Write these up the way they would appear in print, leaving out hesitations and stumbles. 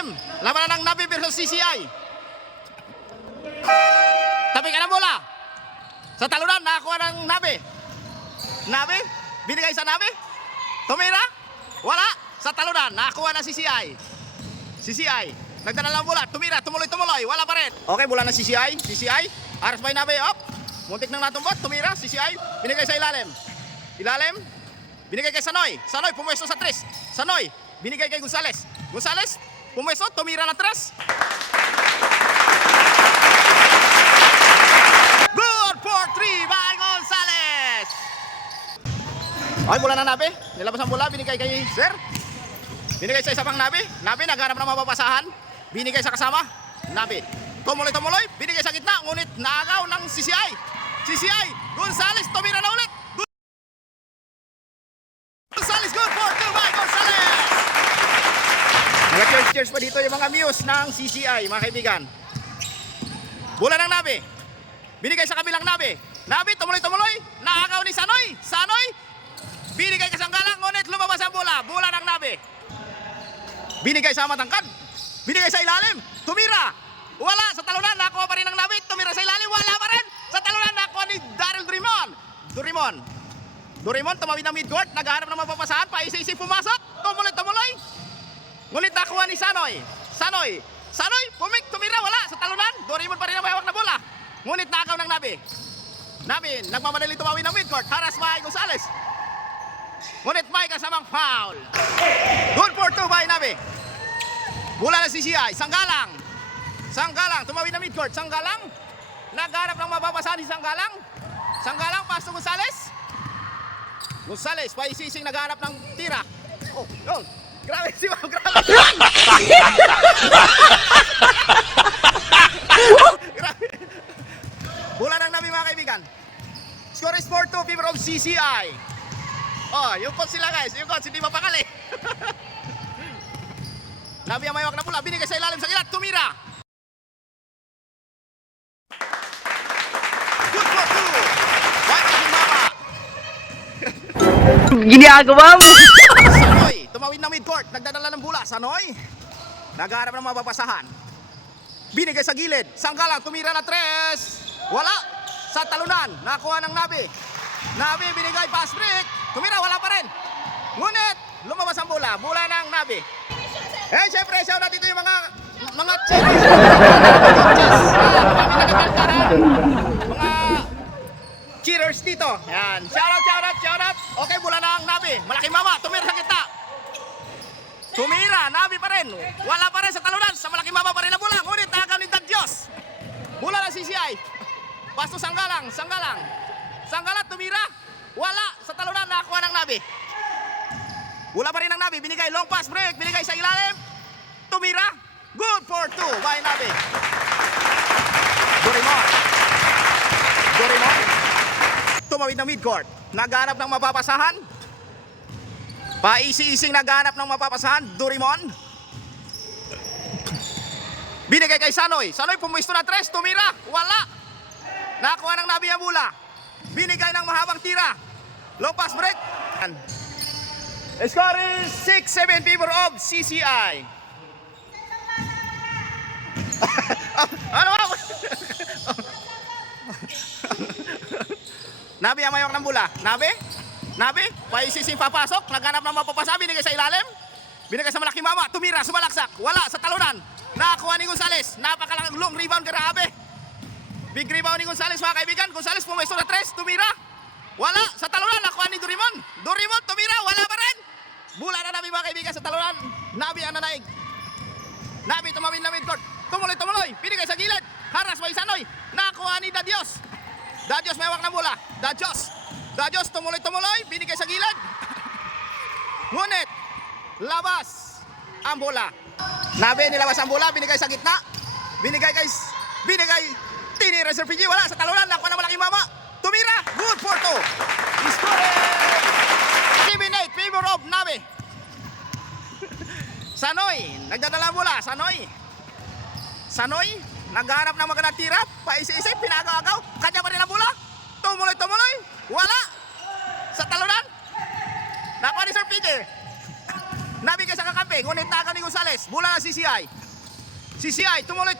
ilalim. Labanan ng Nabi versus CCI. Tabi ka ng bola. Sa talunan, nakakuha ng Nabi. Nabi, binigay sa Nabi. Tumira, wala. Sa talunan, nakakuha ng CCI. CCI, nagdala ng bola. Tumira, tumuloy, wala pa rin. Okay, bola ng CCI. CCI, aras by Nabi, up. Muntik nang natumbot, tumira, CCI. Binigay sa ilalim. Ilalim, binigay kay Sanoy. Sanoy, pumwesto sa 3. Sanoy, binigay kay Gonzales. Gonzales, pumwesto, tumira na 3. Good for 3 by Gonzales. Ay, bola na Nabi. Nilabas ang bola, binigay kay Sir. Binigay sa isa pang Nabi. Nabi, naghanap ng mapapasahan. Binigay sa kasama. Nabi, tumuloy, binigay sa gitna. Ngunit naagaw ng CCI. CCI, Gonzales, tumira na ulit. Gonzales, good for 2 by Gonzales. Nag-cheers pa dito yung mga muse ng CCI, mga kaibigan. Bola ng Nabi. Binigay sa kabilang Nabi. Nabi, tumuloy. Naagaw ni Sanoy. Sanoy, binigay ka sa galang, ngunit lumabas ang bola. Bola ng Nabi. Binigay sa matangkad. Binigay sa ilalim. Tumira. Wala. Sa talunan, nakuha pa rin ng Nabi. Tumira sa ilalim. Wala pa rin. Sa talunan, nakuha ni Daryl Dorimon, tumawid ng midcourt. Naghahanap ng mapapasahan. Paisa-isip pumasok. Tumuloy. Ngunit nakuha ni Sanoy. Sanoy, tumira. Wala. Sa talunan, Dorimon pa rin ang mahawak na bola. Ngunit nakaw ng Nabi. Nabi, nagmamadali tumawid ng midcourt. Haras by Gonzales. Ngunit may kasamang foul. Good for 2 by Nabi. Bola ng CCI. Sanggalang, tumawid ng midcourt. Sanggalang, naghanap ng mapapasahan si Sanggalang, pass to Gonzales. Gonzales, paisising naghanap ng tira. Oh, yun. Grabe si Ma'am, grabe. Bola ng Nabi, mga kaibigan. Score is 4-2, favor of CCI. Oh, yung coach sila guys, hindi mapakali. Nabi ang mayawak na bola, binigay sa ilalim sa gilat, tumira. Good for 2. White King Mama. Ginagawa mo. Sanoy, tumawid ng midcourt, nagdadala ng bola. Sanoy, nagharap ng mapapasahan. Binigay sa gilid, Sanggalang, tumira na 3. Wala. Sa talunan, nakuha ng Nabi. Nabi, binigay pass break. Tumira, wala pa rin. Ngunit, lumabas ang bola. Bola ng Nabi. Eh, syempre, shout out dito yung mga cheers. Mga cheers dito. Yan. Shout out. Okay, bola ng Nabi. Malaking Mama, tumira sa kita. Tumira, Nabi pa rin. Wala pa rin sa talunan. Sa Malaking Mama pa rin ang bola. Ngunit, nakakaw ni Dadyos. Bola ng CCI. Pasto Sanggalang, tumira. Wala. Sa talunan, nakakuha ng Nabi. Wala pa rin ng Nabi. Binigay long pass break. Binigay sa ilalim. Tumira. Good for 2 by Nabi. Dorimon. Tumawid ng midcourt. Naghanap ng mapapasahan. Paisi-ising naghanap ng mapapasahan. Dorimon. Binigay kay Sanoy. Sanoy, pumwisto na 3. Tumira. Wala. Nakakuha ng Nabi ang bola. Binigay ng mahabang tira. Long pass break. The score is 6-7 favor of CCI. Ano? Nabi ang mayawak ng bola. Nabi, paisising papasok. Naghanap ng mapapasa. Binigay sa ilalim. Binigay sa Malaking Mama. Tumira, sumalaksak. Wala sa talunan. Nakakuha ni Gonzales. Napakalang long rebound, grabe. Big rebound ni Gonzales, mga kaibigan. Gonzales pumesto na 3, tumira. Wala, sa talunan, nakuha ni Dorimon. Tumira, wala pa rin. Bola na Nabi, mga kaibigan, sa talunan. Nabi ang nanaig. Nabi tumawid na midcourt. Tumuloy. Binigay sa gilid. Haras by Sanoy. Nakuha ni Dadyos. Dadyos may hawak ng bola. Dadyos, tumuloy. Binigay sa gilid. Ngunit, labas ang bola. Nabi, nilabas ang bola. Binigay sa gitna. Binigay tinira sa PG, wala sa talunan, nakuha ng Malaking Mama. Tumira, good for 2. Score 7-8, favor of Nabi. Sanoy, nagdadala bola. Sanoy, naghanap ng magandang tira. Paisip-isip, pinagaw-agaw. Kanya pa rin ang bola. Tumuloy. Wala. Sa talunan. Nakuha ni Sir Peter. Nabi kay sa kakampi, ngunit nakaw ni Gonzales. Bola ng CCI. CCI, tumuloy.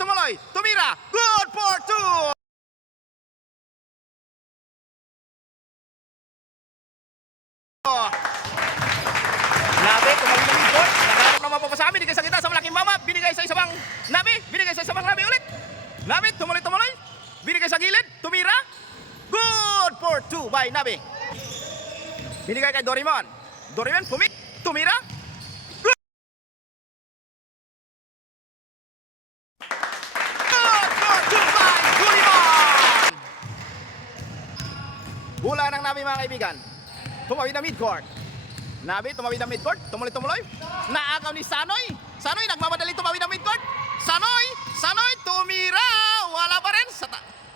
Tumira. Good for 2. Nabi, tumawid ng midcourt. Nagharap ng mapapasabi. Binigay sa kita sa malaking mama. Binigay sa isang Nabi. Binigay sa isang Nabi ulit. Nabi, tumuloy. Binigay sa gilid. Tumira. Good for 2 by Nabi. Binigay kay Dorimon. Dorimon, pumik. Tumira. Good for 2 by Dorimon. Bola ng Nabi mga kaibigan. Tumawid na midcourt. Nabi, tumawid na midcourt. Tumuloy. Naagaw ni Sanoy. Sanoy, nagmamadali tumawid na midcourt. Sanoy, tumira. Wala pa rin.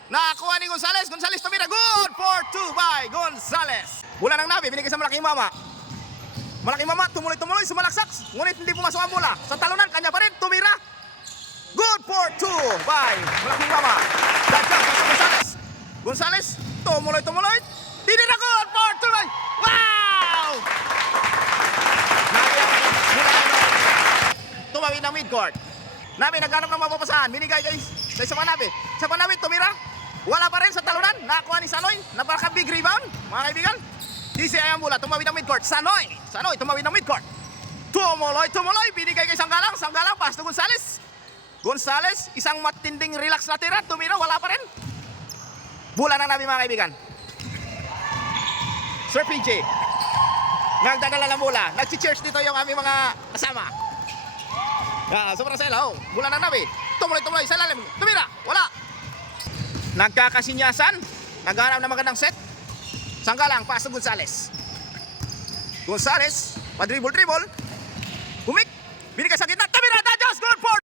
Nakakuha ni Gonzales. Gonzales tumira. Good for 2 by Gonzales. Bola ng Nabi, binigay sa malaking mama. Malaking mama, tumuloy, sumalaksak. Ngunit hindi pumasok ang bola. Sa talunan, kanya pa rin. Tumira. Good for 2 by malaking mama. Dadya, pasok Gonzales. Gonzales, tumuloy. Tinira good for 2 by. Wow! Nabi ang tumawid ng midcourt. Nabi, naghanap ng mapapasahan. Binigay kay sa isang Nabi. Sa Nabi, tumira. Wala pa rin sa talunan. Nakakuha ni Sanoy. Napaka-big rebound. Mga kaibigan. DCI ang bola. Tumawid ng midcourt. Sanoy, tumawid ng midcourt. Tumuloy. Binigay kay Sanggalang. Pass to Gonzales. Gonzales, isang matinding relax na tira. Tumira. Wala pa rin. Bola ng Nabi mga kaibigan. Sir PJ. Nagdadala ng bola. Nagsi-cheers dito yung aming mga kasama. Sobrang sela. Bola ng Nabi. Tumuloy. Sa lalim. Tumira. Wala. Nagkakasinyasan. Naghanap ng magandang set. Sanggalang. Pass to Gonzales. Gonzales. Pa-dribble. Bumik. Binigay sa gitna. Tumira. Just good for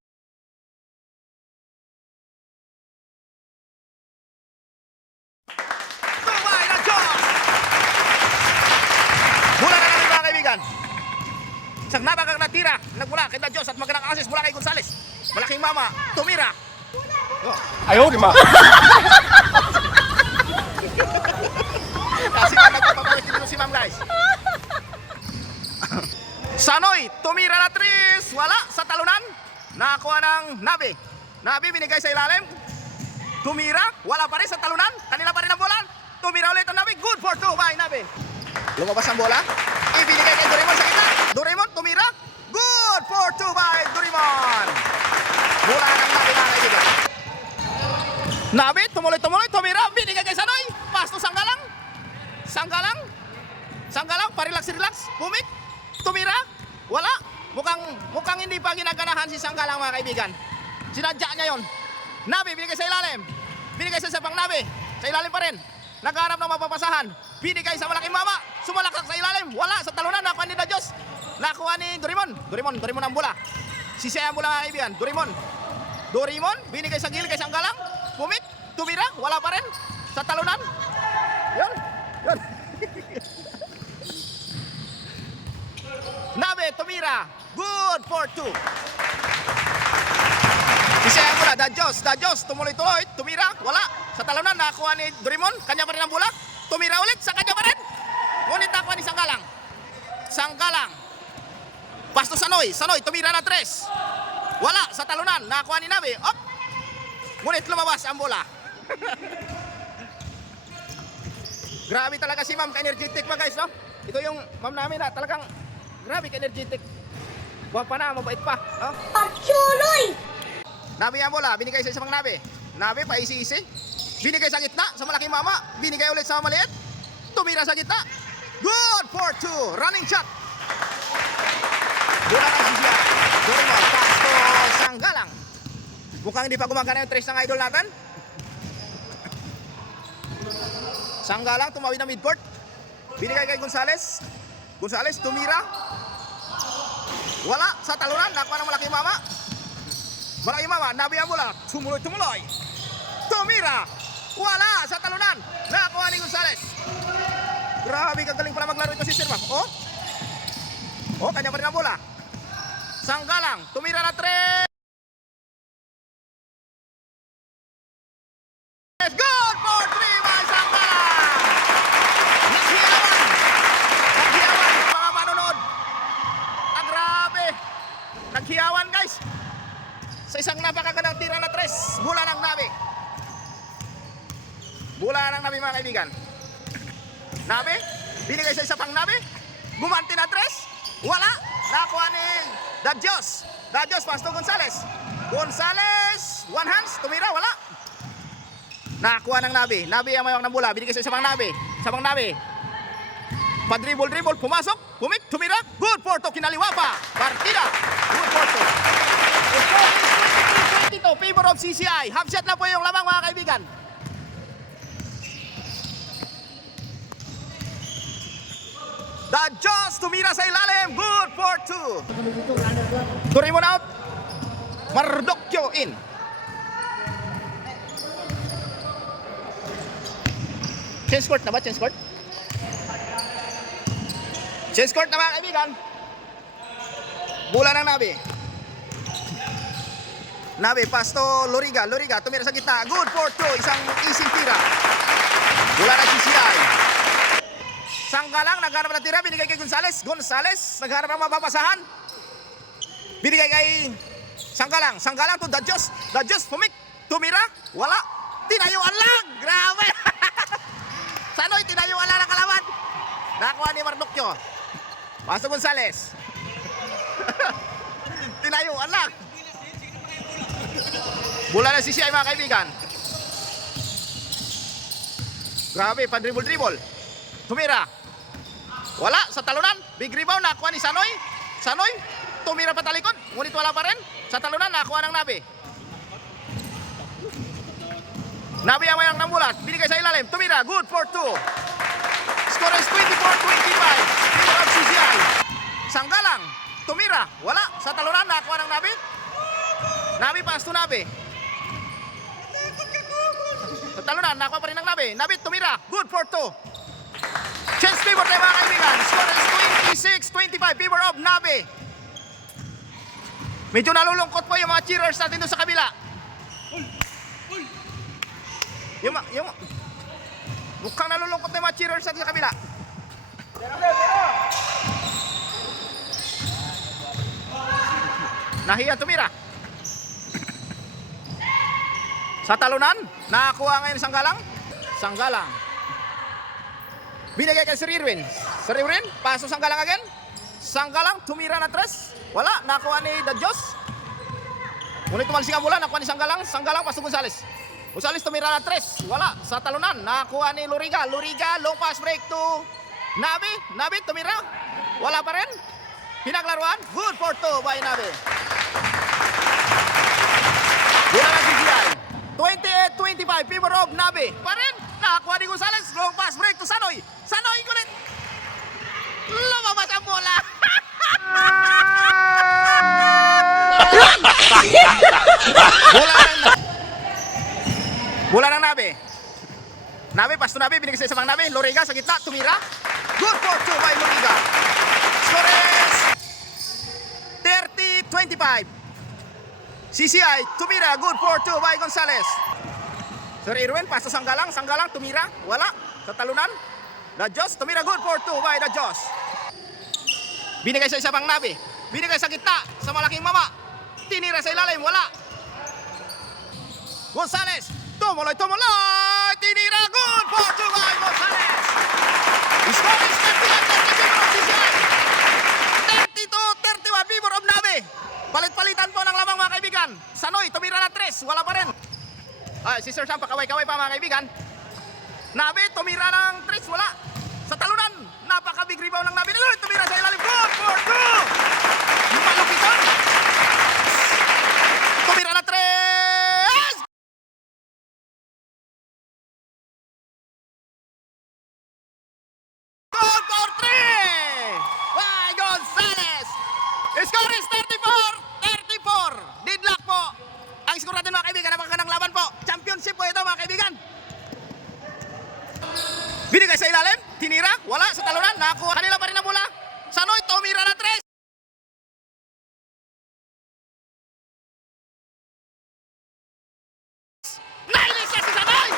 Tumay na Diyos. Bola na namin mga kaibigan. Isang nabagang natira. Nagmula kay Diyos at magandang access mula kay Gonzales. Malaking mama. Tumira. Ayaw, di ma. Kasi nagpapabalik dito si ma'am guys. Sanoy, tumira na tris. Wala sa talunan. Nakakuha ng Nabi. Nabi binigay sa ilalim. Tumira. Wala pa rin sa talunan. Kanila pa rin ang bola. Tumira ulit ang Nabi. Good for 2 by Nabi. Lumabas ang bola. Ibinigay kay Doraemon sa kita. Doraemon, tumira. Good for 2 by Doraemon. Bola ng Nabi mga kaibigan. Nabi, tumuloy, tumira. Binigay kay Sanoy. Pass to Sanggalang, pa-relax. Bumik. Tumira. Wala. Mukhang hindi pa ginaganahan si Sanggalang mga kaibigan. Sinadya niya yon. Nabi, binigay sa ilalim. Binigay sa isang Nabi. Sa ilalim pa rin. Nagharap ng mapapasahan. Binigay sa malaking mama. Sumalaksak sa ilalim. Wala sa talunan. Nakuha ni Diyos. Nakuha ni Doraemon ang bola. Sisaya ang bola mga kaibigan. Doraemon. Binigay sa gilid kay Sanggalang. Bumik. Tumira. Wala pa rin. Sa talunan. Yun. Nabi, tumira. Good for 2. Sisaya ang bola. Dajos. Tumuloy. Tumira. Wala. Sa talunan. Nakuha ni Doraemon. Kanya pa rin ang bola. Tumira ulit. Sa kanya pa rin. Ngunit nakuha ni Sanggalang. Pass to Sanoy, tumira na 3. Wala sa talunan, nakuha ni Nabi. Op! Ngunit lumabas ang bola. Grabe talaga si ma'am, ka-energetic pa guys, no? Ito yung ma'am namin na talagang grabe ka-energetic. Guwapa na, mabait pa. No? Pagsuloy! Nabi ang bola, binigay sa isang Nabi. Nabi, paisi-isi. Binigay sa gitna, sa malaking mama. Binigay ulit sa maliit. Tumira sa gitna. Good for 2. Running shot. Bola ng Sisya. Doraemon, pass to Sanggalang. Mukhang hindi pa gumagana yung trace ng idol natin. Sanggalang, tumawid na midcourt. Binigay kay Gonzales. Tumira. Wala sa talunan. Nakuha ng malaking mama. Nabi ang bola. Tumuloy. Tumira. Wala sa talunan. Nakuha ni Gonzales. Grabe, kagaling pala maglaro ito si Sir Ma'am. Kanya pa rin ang bola. Sanggalang, tumira na 3. Good for 3 by Sanggalang. Naghiyawan yung mga manonood. Grabe. isang napakagandang tira na tres. Bola ng Nabe. Bola ng Nabe mga kaibigan. Nabe, binigay sa isa pang Nabe. Gumanti na tres. Wala. Nakuha ni Dadios. Dadios, pass to Gonzales. Gonzales, one hands, tumira, wala. Nakuha ng Nabe. Nabe ang mayawak ng bola. Binigay sa isa pang Nabe. Isa pang Nabe. Padribol-dribol, pumasok, pumik, tumira. Good for to, kinaliwa pa. Partida. Good for to. Score is 22-22, favor of CCI. Half shot na po yung lamang mga kaibigan. Dadios, tumira sa ilalim. Good for two. Doraemon out. Mardokyo in. Change court na ba? Change court? Change court na mga kaibigan. Bola ng Nabe. Nabe, pass to Loriga. Loriga, tumira sa gitna. Good for two. Isang easy tira. Bola ng CCI. Sanggalang, nagharap ng tira. Binigay kay Gonzales. Gonzales, nagharap ng mapapasahan. Binigay kay Sanggalang. Sanggalang to Dadios. Dadios, pumik. Tumira. Wala. Tinayuan lang. Grabe. Sanoy, tinayuan lang ng kalaban. Nakuha ni Mardokyo. Paso Gonzales. Tinayuan lang. Bola na CCI mga kaibigan. Grabe, pa-dribble-dribble. Tumira. Wala, sa talunan. Big rebound, nakuha ni Sanoy. Sanoy, tumira pa talikod. Ngunit wala pa rin. Sa talunan, nakuha ng Nabe. Nabe ang mayang ng bulat. Binigay sa ilalim. Tumira, good for two. Score is 24-25. Favor of CCI. Sanggalang, tumira. Wala, sa talunan, nakuha ng Nabe. Nabe, pass to Nabe. Sa talunan, nakuha pa rin ng Nabe. Nabe, tumira. Good for two. Chance favor tayo mga kaibigan. Score is 26-25. Favor of Nabe. Medyo nalulungkot po yung mga cheerers natin doon sa kabila. Yung mukhang nalulungkot na yung mga cheerers natin sa kabila. Nahiya tumira. Sa talunan, nakakuha ngayon Sanggalang. Sanggalang. Binigay kay Sir Irwin. Sir Irwin, paso Sanggalang again. Sanggalang, tumira na tres. Wala, nakuha ni Dadios. Ngunit tumalsik ang bola, nakuha ni Sanggalang. Sanggalang, paso Gonzales. Gonzales tumira na tres. Wala, sa talunan, nakuha ni Loriga. Loriga, long pass break to Nabe. Nabe, tumira. Wala pa rin. Pinaglaruan. Good for two by Nabe. Bola ng CCI. 28-25, favor of Nabe. Pa rin, nakakuha ni Gonzales. Long pass break to Sanoy. Sanoy, kulit. Lumabas ang bola. Bola ng Nabe. Nabe, pass to Nabe. Binigay sa isang Nabe. Loriga sa gitna, tumira. Good for two by Loriga. Score is 30-25. CCI, tumira. Good for two by Gonzales. Sir Irwin, pass to Sanggalang. Sanggalang, tumira. Wala. Sa talunan. Dadios, tumira. Good for two by Dadios. Binigay sa isa pang Nabe. Binigay sa gitna. Sa malaking mama. Tinira sa ilalim. Wala. Gonzales. Tumuloy, tumuloy. Tinira. Good for two by Gonzales. Score is 31-32 favor of Nabe. Palit-palitan po ng lamang mga kaibigan. Sanoy, tumira na tres. Wala pa rin. Ay, si Sir Sam, pakaway-kaway pa mga kaibigan. Nabe, tumira ng tres. Wala. Sa talunan, napaka-big rebound ng Nabe. Tumira sa ilalim. Good for two. Malupitan. Tumira na tres. Good for three. By Gonzales. Score is 34-34. Deadlock po. Ang score natin mga kaibigan. Napakagandang laban po. Championship po ito mga kaibigan. Binigay sa ilalim. Tinira. Wala. Sa talunan. Nakakuha kanila pa rin ang bola. Sanoy. Tumira na tres. Nailis siya si Sanoy.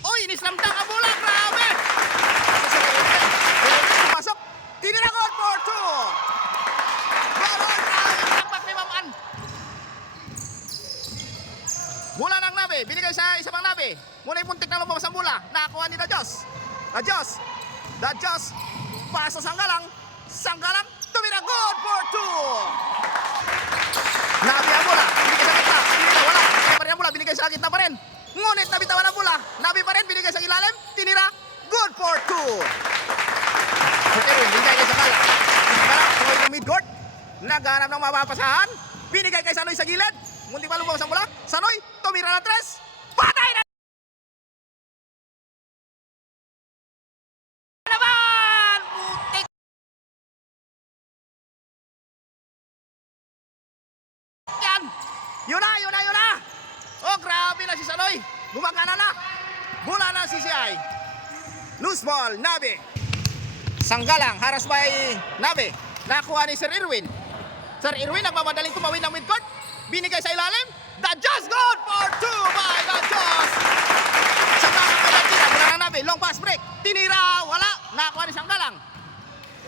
Uy, inislamtang ang bola. Grabe. Pumasok naman ni Dajos. Dajos, pasa Sanggalang, tumira, good for 2. Nabi ang bola, binigay sa gitna, wala, pa rin ang bola, binigay sa gitna pa rin. Ngunit nabitawan ang bola, Nabi pa rin, binigay sa ilalim, tinira, good for 2. Erwin, binigay kay Sanggalang. Sanggalang, tuloy ng midcourt, naghanap ng mapapasahan, binigay kay Sanoy sa gilid, munti pa lumabas ang bola, Sanoy, tumira ng 3, patay na! Naman! Putik! Yan! Yun na! Oh, grabe na si Sanoy. Gumagana na. Bola na CCI. Loose ball, Nabi. Sanggalang, haras by Nabi. Nakuha ni Sir Irwin. Sir Irwin, nagmamadaling tumawid ng midcourt. Binigay sa ilalim. Dajos, good for 2 by Dajos. Sanggalang may tira. Bola ng Nabi. Long pass break. Tinira. Wala. Nakuha ni Sanggalang.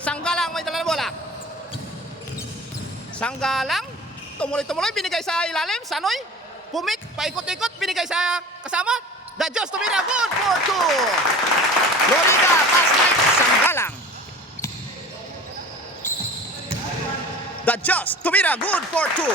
Sanggalang may dala ng bola. Sanggalang. Tumuloy. Binigay sa ilalim. Sanoy. Pumik. Paikot-ikot. Binigay sa kasama. Dajos tumira. Good for 2. Loriga. Pass break. Sanggalang. Dajos tumira. Good for 2.